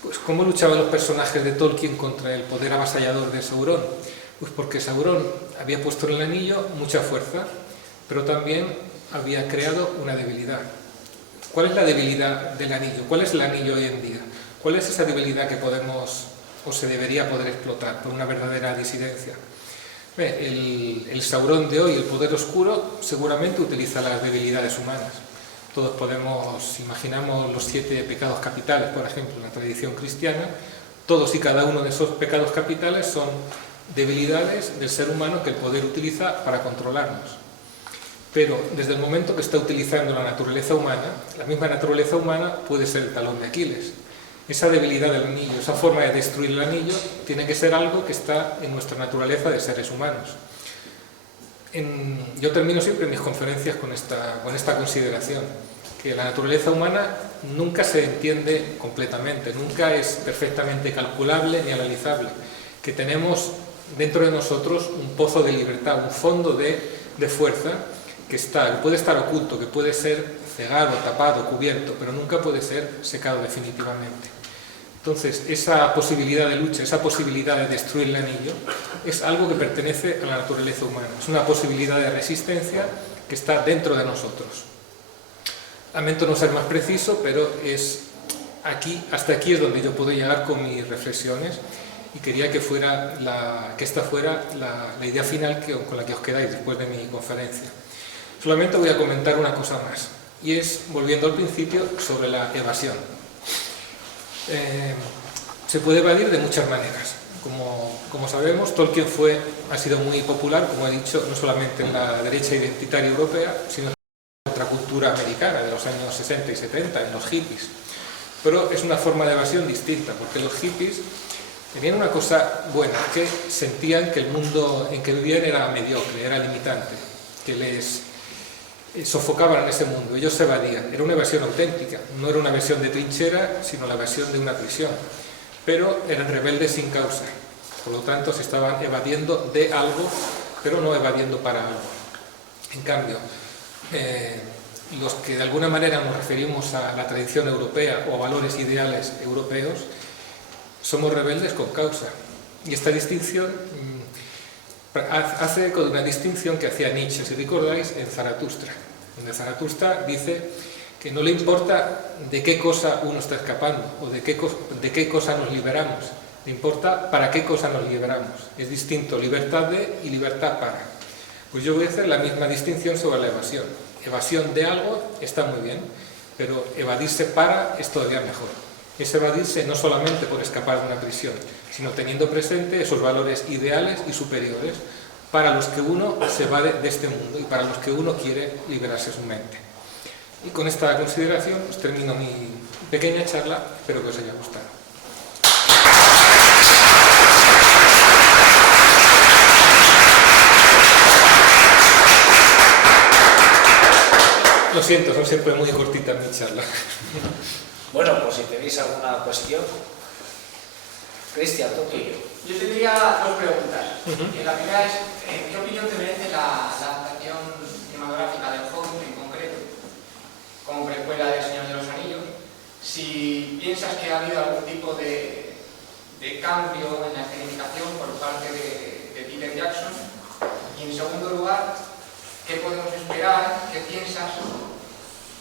Pues ¿cómo luchaban los personajes de Tolkien contra el poder avasallador de Sauron? Pues porque Sauron había puesto en el anillo mucha fuerza, pero también había creado una debilidad. ¿Cuál es la debilidad del anillo? ¿Cuál es el anillo hoy en día? ¿Cuál es esa debilidad que podemos o se debería poder explotar por una verdadera disidencia? El Sauron de hoy, el poder oscuro, seguramente utiliza las debilidades humanas. Todos imaginamos los 7 pecados capitales, por ejemplo, en la tradición cristiana. Todos y cada uno de esos pecados capitales son debilidades del ser humano que el poder utiliza para controlarnos. Pero desde el momento que está utilizando la naturaleza humana, la misma naturaleza humana puede ser el talón de Aquiles. Esa debilidad del anillo, esa forma de destruir el anillo, tiene que ser algo que está en nuestra naturaleza de seres humanos. Yo termino siempre mis conferencias con esta consideración, que la naturaleza humana nunca se entiende completamente, nunca es perfectamente calculable ni analizable, que tenemos dentro de nosotros un pozo de libertad, un fondo de fuerza que puede estar oculto, que puede ser cegado, tapado, cubierto, pero nunca puede ser secado definitivamente. Entonces, esa posibilidad de lucha, esa posibilidad de destruir el anillo, es algo que pertenece a la naturaleza humana, es una posibilidad de resistencia que está dentro de nosotros. Lamento no ser más preciso, pero hasta aquí es donde yo puedo llegar con mis reflexiones y quería que esta fuera la idea final con la que os quedáis después de mi conferencia. Solamente voy a comentar una cosa más, y es, volviendo al principio, sobre la evasión. Se puede evadir de muchas maneras. Como sabemos, Tolkien ha sido muy popular, como he dicho, no solamente en la derecha identitaria europea, sino en la contracultura americana de los años 60 y 70, en los hippies. Pero es una forma de evasión distinta, porque los hippies tenían una cosa buena, que sentían que el mundo en que vivían era mediocre, era limitante, que les sofocaban en ese mundo, ellos se evadían. Era una evasión auténtica, no era una evasión de trinchera, sino la evasión de una prisión. Pero eran rebeldes sin causa, por lo tanto se estaban evadiendo de algo, pero no evadiendo para algo. En cambio, los que de alguna manera nos referimos a la tradición europea o a valores ideales europeos, somos rebeldes con causa. Y esta distinción hace eco de una distinción que hacía Nietzsche, si recordáis, en Zaratustra, donde Zaratustra dice que no le importa de qué cosa uno está escapando o de qué cosa nos liberamos, le importa para qué cosa nos liberamos. Es distinto libertad de y libertad para. Pues yo voy a hacer la misma distinción sobre la evasión. Evasión de algo está muy bien, pero evadirse para es todavía mejor. Es evadirse no solamente por escapar de una prisión, sino teniendo presente esos valores ideales y superiores para los que uno se evade de este mundo y para los que uno quiere liberarse su mente. Y con esta consideración pues termino mi pequeña charla, espero que os haya gustado. Lo siento, son siempre muy cortitas mis charlas. Bueno, pues si tenéis alguna cuestión. Cristian, todo tuyo. Yo tendría dos preguntas. La primera es, ¿qué opinión te merece la adaptación cinematográfica del Hobbit en concreto, como precuela de El Señor de los Anillos? Si piensas que ha habido algún tipo de cambio en la escenificación por parte de Peter Jackson. Y en segundo lugar, ¿qué podemos esperar, qué piensas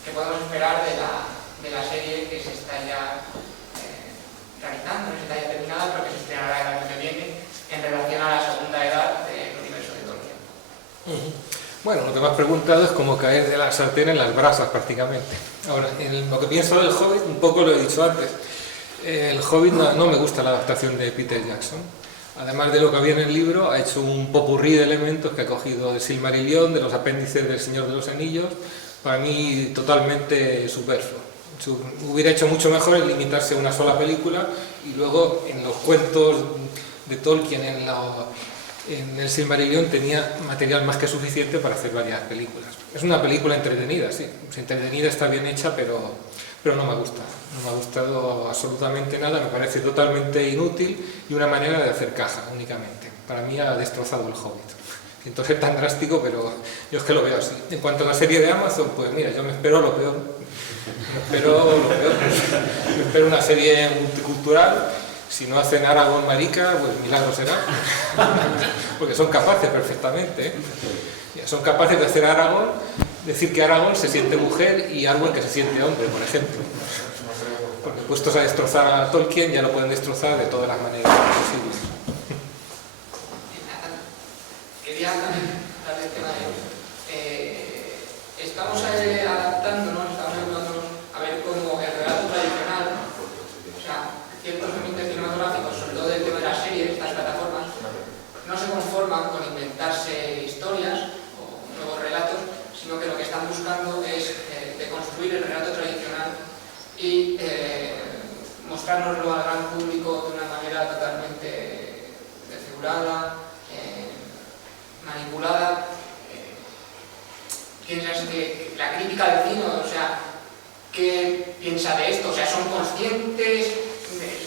que podemos esperar de la serie que se está ya realizando, no está ya terminada, pero que se estrenará el año que viene en relación a la segunda edad del universo de Tolkien? Bueno, lo que me has preguntado es cómo caer de la sartén en las brasas prácticamente. Ahora, en lo que pienso del Hobbit, un poco lo he dicho antes. El Hobbit no me gusta la adaptación de Peter Jackson. Además de lo que había en el libro, ha hecho un popurrí de elementos que ha cogido del Silmarillion, de los apéndices del Señor de los Anillos, para mí totalmente subverso. Hubiera hecho mucho mejor en limitarse a una sola película y luego en los cuentos de Tolkien, en el Silmarillion tenía material más que suficiente para hacer varias películas. Es una película entretenida, sí, entretenida, está bien hecha, pero no me gusta. No me ha gustado absolutamente nada, me parece totalmente inútil y una manera de hacer caja únicamente. Para mí ha destrozado el Hobbit. Siento ser tan drástico, pero yo es que lo veo así. En cuanto a la serie de Amazon, pues mira, yo me espero lo peor. Me espero una serie multicultural. Si no hacen Aragorn marica, pues milagro será. Porque son capaces perfectamente, ¿eh? Son capaces de hacer Aragorn, decir que Aragorn se siente mujer y Arwen que se siente hombre, por ejemplo. Porque puestos a destrozar a Tolkien ya lo pueden destrozar de todas las maneras posibles. Quería darle el tema estamos adaptándonos, estamos ayudándonos a ver cómo el relato tradicional, o sea, ciertos ambientes cinematográficos, sobre todo el tema de las series, estas plataformas, no se conforman con inventarse historias o nuevos relatos, sino que lo que están buscando es deconstruir el relato tradicional y mostrárnoslo al gran público de una manera totalmente desfigurada, manipulada. ¿Piensas que la crítica del cine, o sea, qué piensa de esto? O sea, ¿son conscientes?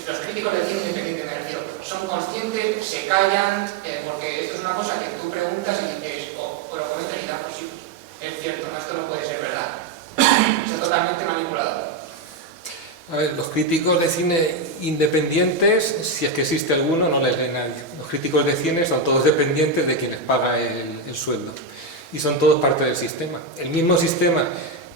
Los críticos del cine independiente, me refiero, ¿son conscientes? ¿Se callan? Porque esto es una cosa que tú preguntas y dices, o lo comentas y dices, pues sí, es cierto, no, esto no puede ser verdad. Está totalmente manipulado. A ver, los críticos de cine independientes, si es que existe alguno, no les lee nadie. Los críticos de cine son todos dependientes de quien les paga el sueldo. Y son todos parte del sistema. El mismo sistema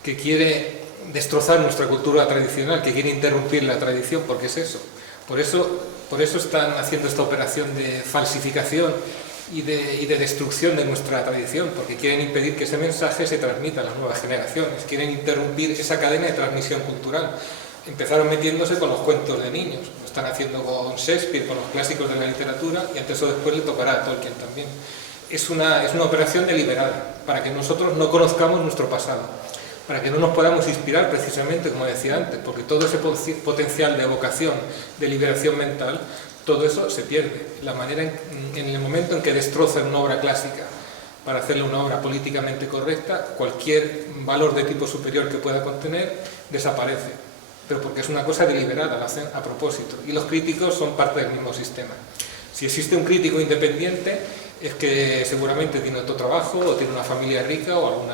que quiere destrozar nuestra cultura tradicional, que quiere interrumpir la tradición, porque es eso. Por eso están haciendo esta operación de falsificación y de destrucción de nuestra tradición, porque quieren impedir que ese mensaje se transmita a las nuevas generaciones, quieren interrumpir esa cadena de transmisión cultural. Empezaron metiéndose con los cuentos de niños, lo están haciendo con Shakespeare, con los clásicos de la literatura, y antes o después le tocará a Tolkien también. Es una operación deliberada, para que nosotros no conozcamos nuestro pasado, para que no nos podamos inspirar precisamente, como decía antes, porque todo ese potencial de evocación, de liberación mental, todo eso se pierde. La manera en el momento en que destrozan una obra clásica para hacerle una obra políticamente correcta, cualquier valor de tipo superior que pueda contener desaparece, pero porque es una cosa deliberada, la hacen a propósito, y los críticos son parte del mismo sistema. Si existe un crítico independiente, es que seguramente tiene otro trabajo, o tiene una familia rica, o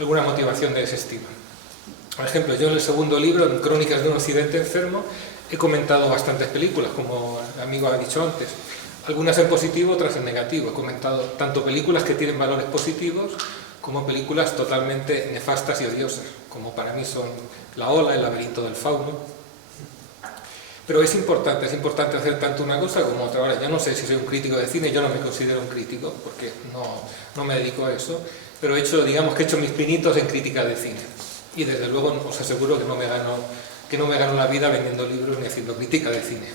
alguna motivación de ese estilo. Por ejemplo, yo en el segundo libro, en Crónicas de un Occidente enfermo, he comentado bastantes películas, como el amigo ha dicho antes, algunas en positivo, otras en negativo. He comentado tanto películas que tienen valores positivos, como películas totalmente nefastas y odiosas, como para mí son La Ola, El laberinto del fauno. Pero es importante hacer tanto una cosa como otra. Ahora, yo no sé si soy un crítico de cine, yo no me considero un crítico, porque no me dedico a eso, pero digamos que he hecho mis pinitos en crítica de cine. Y desde luego os aseguro que no me gano la vida vendiendo libros ni haciendo crítica de cine.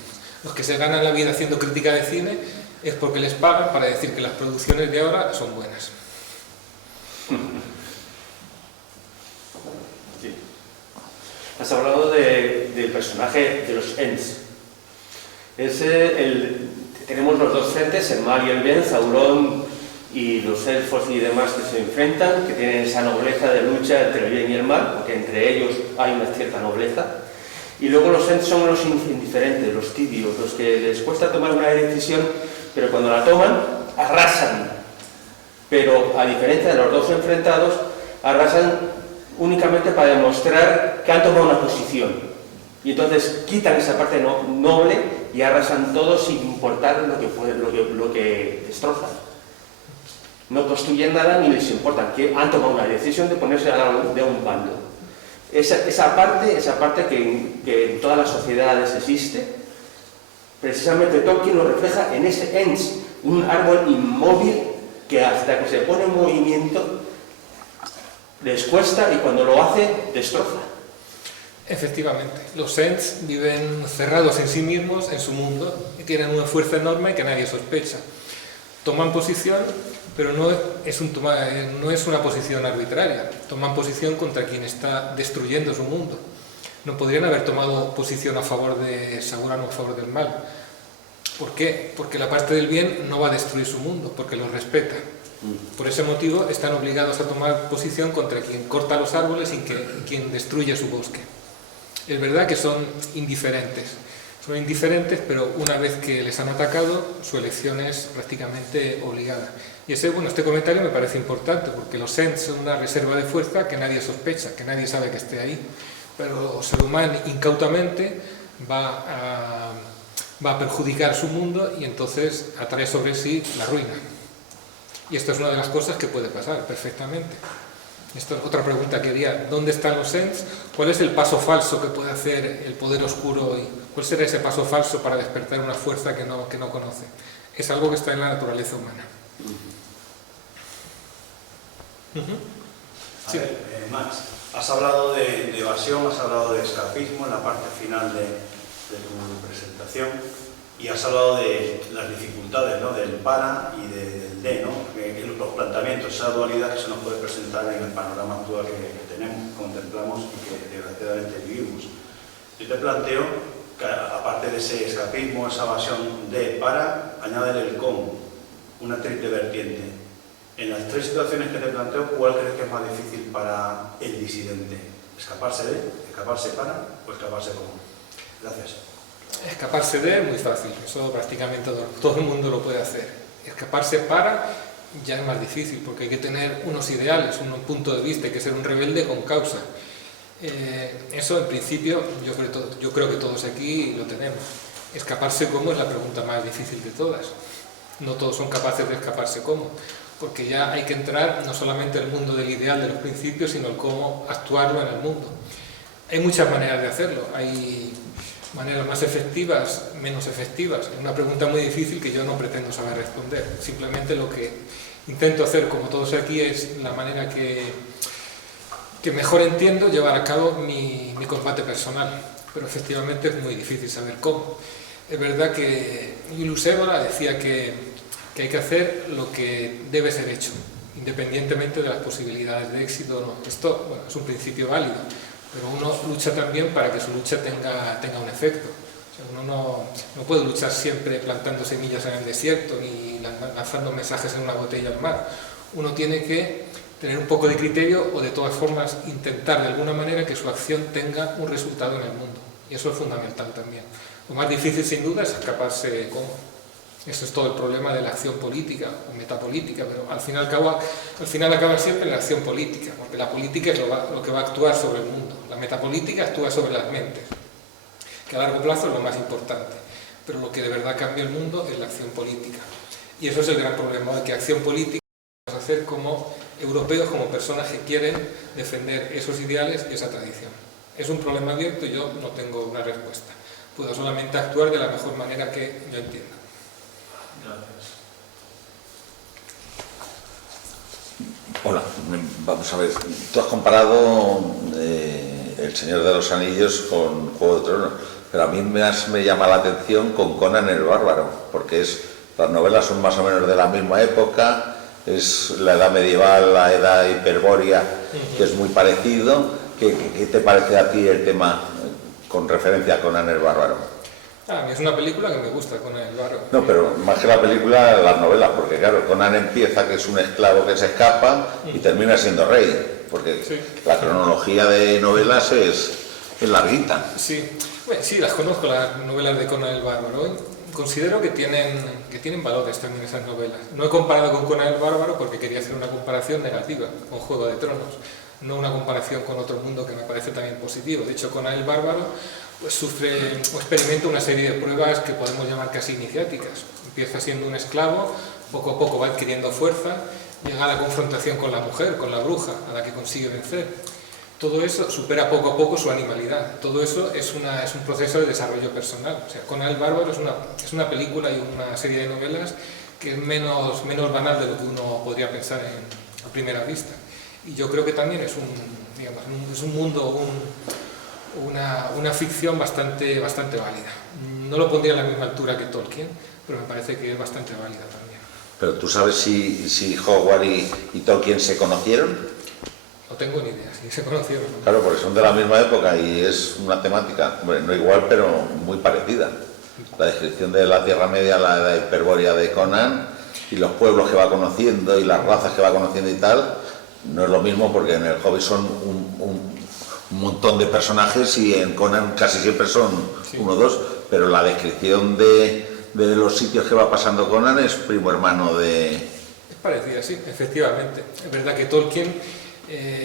Los que se ganan la vida haciendo crítica de cine es porque les pagan para decir que las producciones de ahora son buenas. Sí. Has hablado del personaje de los Ents. Tenemos los dos frentes, el mal y el bien, Sauron y los elfos y demás que se enfrentan, que tienen esa nobleza de lucha entre el bien y el mal, porque entre ellos hay una cierta nobleza. Y luego los Ents son los indiferentes, los tibios, los que les cuesta tomar una decisión, pero cuando la toman, arrasan. Pero a diferencia de los dos enfrentados, arrasan únicamente para demostrar que han tomado una posición. Y entonces quitan esa parte noble y arrasan todo sin importar lo que destrozan. No construyen nada ni les importa, que han tomado una decisión de ponerse de un bando. Esa parte que en todas las sociedades existe, precisamente Tolkien lo refleja en ese Ents, un árbol inmóvil que hasta que se pone en movimiento les cuesta y cuando lo hace destroza. Efectivamente, los Ents viven cerrados en sí mismos, en su mundo, y tienen una fuerza enorme que nadie sospecha. Toman posición, pero no es una posición arbitraria. Toman posición contra quien está destruyendo su mundo. No podrían haber tomado posición a favor de Sauron o a favor del mal. ¿Por qué? Porque la parte del bien no va a destruir su mundo, porque lo respeta. Por ese motivo están obligados a tomar posición contra quien corta los árboles y quien destruye su bosque. Es verdad que son indiferentes, pero una vez que les han atacado, su elección es prácticamente obligada. Y este comentario me parece importante, porque los Sens son una reserva de fuerza que nadie sospecha, que nadie sabe que esté ahí. Pero Saruman incautamente va a perjudicar su mundo y entonces atrae sobre sí la ruina. Y esto es una de las cosas que puede pasar perfectamente. Esto es otra pregunta que haría: ¿dónde están los Sens? ¿Cuál es el paso falso que puede hacer el poder oscuro? ¿Y cuál será ese paso falso para despertar una fuerza que no conoce? Es algo que está en la naturaleza humana. Sí. A ver, Max, has hablado de evasión, has hablado de escapismo en la parte final de tu presentación, y has hablado de las dificultades, ¿no?, del para y del de, ¿no?, que los planteamientos, esa dualidad que se nos puede presentar en el panorama actual que tenemos, contemplamos y que desgraciadamente vivimos. Yo te planteo que, aparte de ese escapismo, esa evasión de para, añádele el cómo, una triple vertiente. En las tres situaciones que te planteo, ¿cuál crees que es más difícil para el disidente? ¿Escaparse de, escaparse para o escaparse cómo? Gracias. Escaparse de, muy fácil, eso prácticamente todo el mundo lo puede hacer. Escaparse para ya es más difícil, porque hay que tener unos ideales, un punto de vista, hay que ser un rebelde con causa. Eso en principio yo creo que todos aquí lo tenemos. Escaparse cómo es la pregunta más difícil de todas. No todos son capaces de escaparse cómo, porque ya hay que entrar no solamente en el mundo del ideal de los principios, sino el cómo actuarlo en el mundo. Hay muchas maneras de hacerlo, hay maneras más efectivas, menos efectivas. Es una pregunta muy difícil que yo no pretendo saber responder. Simplemente lo que intento hacer, como todos aquí, es la manera que mejor entiendo llevar a cabo mi combate personal. Pero efectivamente es muy difícil saber cómo. Es verdad que Julius Evola decía que hay que hacer lo que debe ser hecho, independientemente de las posibilidades de éxito o no. Esto, bueno, es un principio válido, pero uno lucha también para que su lucha tenga un efecto. O sea, uno no puede luchar siempre plantando semillas en el desierto ni lanzando mensajes en una botella al mar. Uno tiene que tener un poco de criterio o de todas formas intentar de alguna manera que su acción tenga un resultado en el mundo. Y eso es fundamental también. Lo más difícil sin duda es escaparse cómo. Eso es todo el problema de la acción política o metapolítica, pero al final acaba siempre en la acción política, porque la política es lo que va a actuar sobre el mundo. La metapolítica actúa sobre las mentes, que a largo plazo es lo más importante, pero lo que de verdad cambia el mundo es la acción política. Y eso es el gran problema, de que acción política vamos a hacer como europeos, como personas que quieren defender esos ideales y esa tradición. Es un problema abierto y yo no tengo una respuesta. Puedo solamente actuar de la mejor manera que yo entiendo. Gracias. Hola, vamos a ver, tú has comparado El Señor de los Anillos con Juego de Tronos, pero a mí me llama la atención con Conan el Bárbaro, porque las novelas son más o menos de la misma época, es la edad medieval, la edad hiperbórea, que es muy parecido. ¿Qué te parece a ti el tema con referencia a Conan el Bárbaro? A mí es una película que me gusta, Conan el Bárbaro. No, pero más que la película, las novelas, porque claro, Conan empieza que es un esclavo que se escapa y termina siendo rey, porque sí, la cronología de novelas es larguita. Sí, bueno, sí, las conozco, las novelas de Conan el Bárbaro. Considero que tienen valores también esas novelas. No he comparado con Conan el Bárbaro porque quería hacer una comparación negativa con Juego de Tronos, no una comparación con otro mundo que me parece también positivo. De hecho, Conan el Bárbaro pues sufre o experimenta una serie de pruebas que podemos llamar casi iniciáticas. Empieza siendo un esclavo, poco a poco va adquiriendo fuerza, llega a la confrontación con la mujer, con la bruja, a la que consigue vencer. Todo eso supera poco a poco su animalidad. Todo eso es un proceso de desarrollo personal. O sea, Conan el Bárbaro es una película y una serie de novelas que es menos banal de lo que uno podría pensar a primera vista. Y yo creo que también es un mundo, una ficción bastante válida. No lo pondría a la misma altura que Tolkien, pero me parece que es bastante válida también. ¿Pero tú sabes si Howard y Tolkien se conocieron? No tengo ni idea, si se conocieron o no. Claro, porque son de la misma época y es una temática, bueno, no igual, pero muy parecida. La descripción de la Tierra Media, la hiperbórea de Conan, y los pueblos que va conociendo y las razas que va conociendo y tal, no es lo mismo, porque en el Hobbit son un montón de personajes y en Conan casi siempre son uno o dos, pero la descripción de los sitios que va pasando Conan es primo hermano de... Es parecida, sí, efectivamente. Es verdad que Tolkien,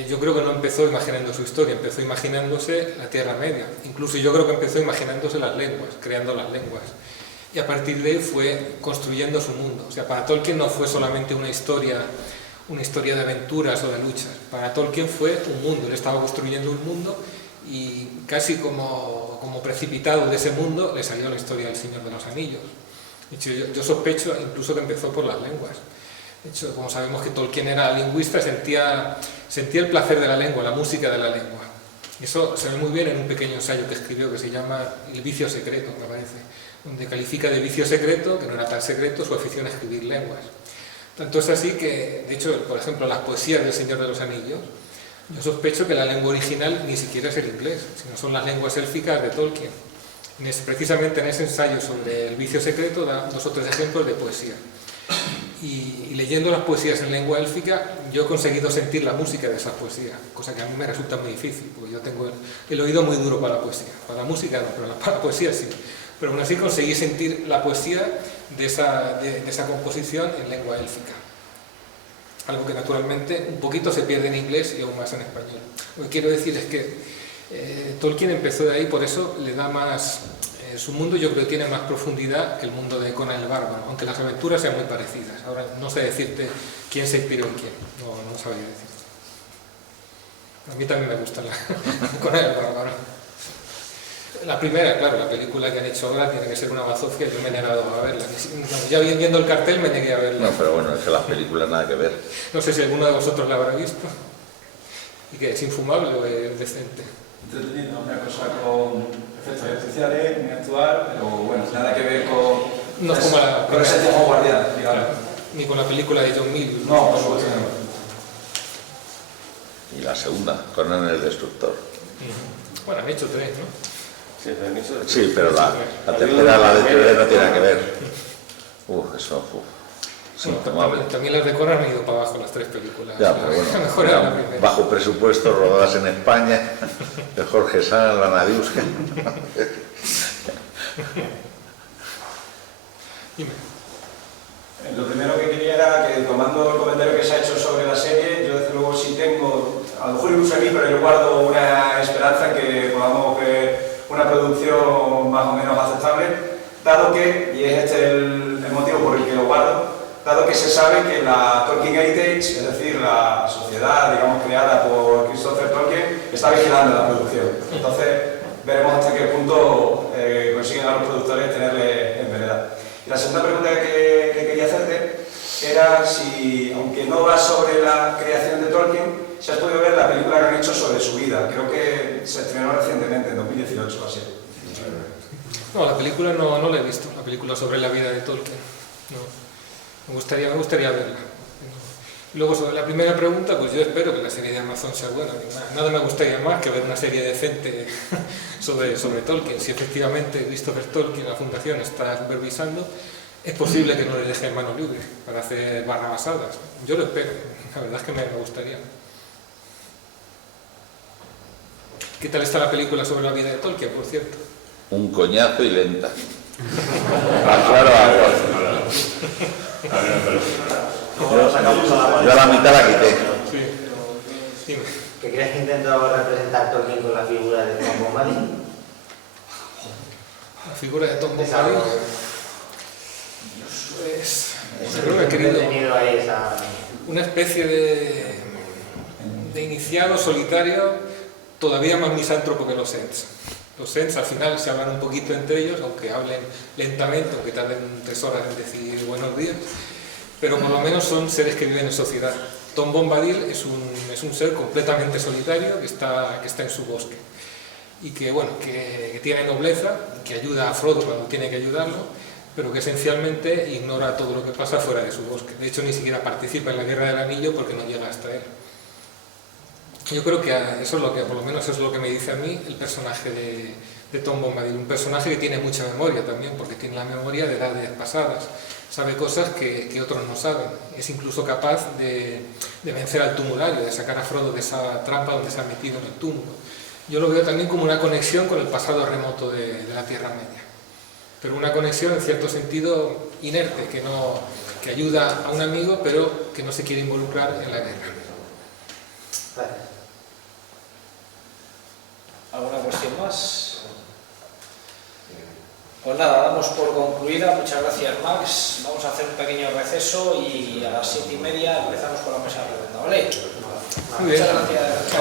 yo creo que no empezó imaginando su historia, empezó imaginándose la Tierra Media. Incluso yo creo que empezó imaginándose las lenguas, creando las lenguas. Y a partir de ahí fue construyendo su mundo. O sea, para Tolkien no fue solamente una historia de aventuras o de luchas. Para Tolkien fue un mundo. Él estaba construyendo un mundo y casi como precipitado de ese mundo le salió la historia del Señor de los Anillos. De hecho, yo sospecho incluso que empezó por las lenguas. De hecho, como sabemos que Tolkien era lingüista, sentía el placer de la lengua, la música de la lengua. Y eso se ve muy bien en un pequeño ensayo que escribió que se llama El vicio secreto, me parece, donde califica de vicio secreto, que no era tan secreto, su afición a escribir lenguas. Tanto es así que, de hecho, por ejemplo, las poesías del Señor de los Anillos, yo sospecho que la lengua original ni siquiera es el inglés, sino son las lenguas élficas de Tolkien. Precisamente en ese ensayo sobre el vicio secreto da 2 o 3 ejemplos de poesía. Y leyendo las poesías en lengua élfica, yo he conseguido sentir la música de esas poesías, cosa que a mí me resulta muy difícil, porque yo tengo el oído muy duro para la poesía. Para la música no, pero para la poesía sí. Pero aún así conseguí sentir la poesía de esa composición en lengua élfica. Algo que naturalmente un poquito se pierde en inglés y aún más en español. Lo que quiero decir es que Tolkien empezó de ahí, por eso le da más... su mundo yo creo que tiene más profundidad que el mundo de Conan el Bárbaro, aunque las aventuras sean muy parecidas. Ahora no sé decirte quién se inspiró en quién, no sabría decirte. A mí también me gusta Conan el Bárbaro. La primera, claro, la película que han hecho ahora tiene que ser una bazofia, yo me he negado a verla. Ya viendo el cartel me negué a verla. No, pero bueno, es que las películas nada que ver. No sé si alguno de vosotros la habrá visto. ¿Y qué? ¿Es infumable o es decente? Entretenido, una cosa con efectos especiales, muy actual, pero bueno, nada que ver con... No es como la... con ese tiempo guardián, digamos. Claro, ni con la película de John Mills. No, por supuesto no. Y la segunda, Conan el Destructor. Bueno, han hecho 3, ¿no? Sí, pero la tercera, la de TV no tiene nada que ver. Eso, es intomable. También las de Conan han ido para abajo las 3 películas. Ya, pero bueno, mejor era la primera. bajo presupuesto, rodadas en España, de Jorge Sanz, la Nadiuska. Dime. Lo primero que quería era que, tomando el comentario que se ha hecho sobre la serie, yo desde luego sí tengo, a lo mejor incluso aquí, pero yo guardo una esperanza en que podamos ver una producción más o menos aceptable, dado que, y es este el motivo por el que lo guardo, dado que se sabe que la Tolkien Heritage, es decir, la sociedad, digamos, creada por Christopher Tolkien, está vigilando la producción. Entonces, veremos hasta qué punto consiguen a los productores tenerle en vereda. Y la segunda pregunta que quería hacerte era si, aunque no va sobre la creación de Tolkien, si has podido ver la película que han hecho sobre su vida. Creo que se estrenó recientemente, en 2018 o así. No, la película no la he visto, la película sobre la vida de Tolkien. No. Me gustaría verla. Luego, sobre la primera pregunta, pues yo espero que la serie de Amazon sea buena. Nada me gustaría más que ver una serie decente sobre Tolkien. Si efectivamente Christopher Tolkien, la fundación, está supervisando, es posible que no le deje mano libre para hacer barrabasadas. Yo lo espero, la verdad es que me gustaría. ¿Qué tal está la película sobre la vida de Tolkien, por cierto? Un coñazo y lenta. Claro, yo a la mitad la quité. Sí. Dime. ¿Qué crees que intentó representar Tolkien con la figura de Tom Bombadil? La figura de Tom Bombadil. Pues, creo que he querido ahí esa... una especie de iniciado solitario, todavía más misántropo que los Ents. Los Ents al final se hablan un poquito entre ellos, aunque hablen lentamente, aunque tarden 3 horas en decir buenos días, pero por lo menos son seres que viven en sociedad. Tom Bombadil es un ser completamente solitario que está en su bosque y que, bueno, que tiene nobleza, que ayuda a Frodo cuando tiene que ayudarlo, pero que esencialmente ignora todo lo que pasa fuera de su bosque. De hecho, ni siquiera participa en la Guerra del Anillo porque no llega hasta él. Yo creo que eso es lo que, por lo menos es lo que me dice a mí el personaje Tom Bombadil, un personaje que tiene mucha memoria también, porque tiene la memoria de edades pasadas, sabe cosas que otros no saben, es incluso capaz de vencer al tumulario, de sacar a Frodo de esa trampa donde se ha metido en el túmulo. Yo lo veo también como una conexión con el pasado remoto de la Tierra Media, pero una conexión en cierto sentido inerte, que ayuda a un amigo, pero que no se quiere involucrar en la guerra. Gracias. ¿Alguna cuestión más? Pues nada, damos por concluida. Muchas gracias, Max. Vamos a hacer un pequeño receso y a las 7:30 empezamos con la mesa redonda, ¿vale? Muy bien. Muchas gracias.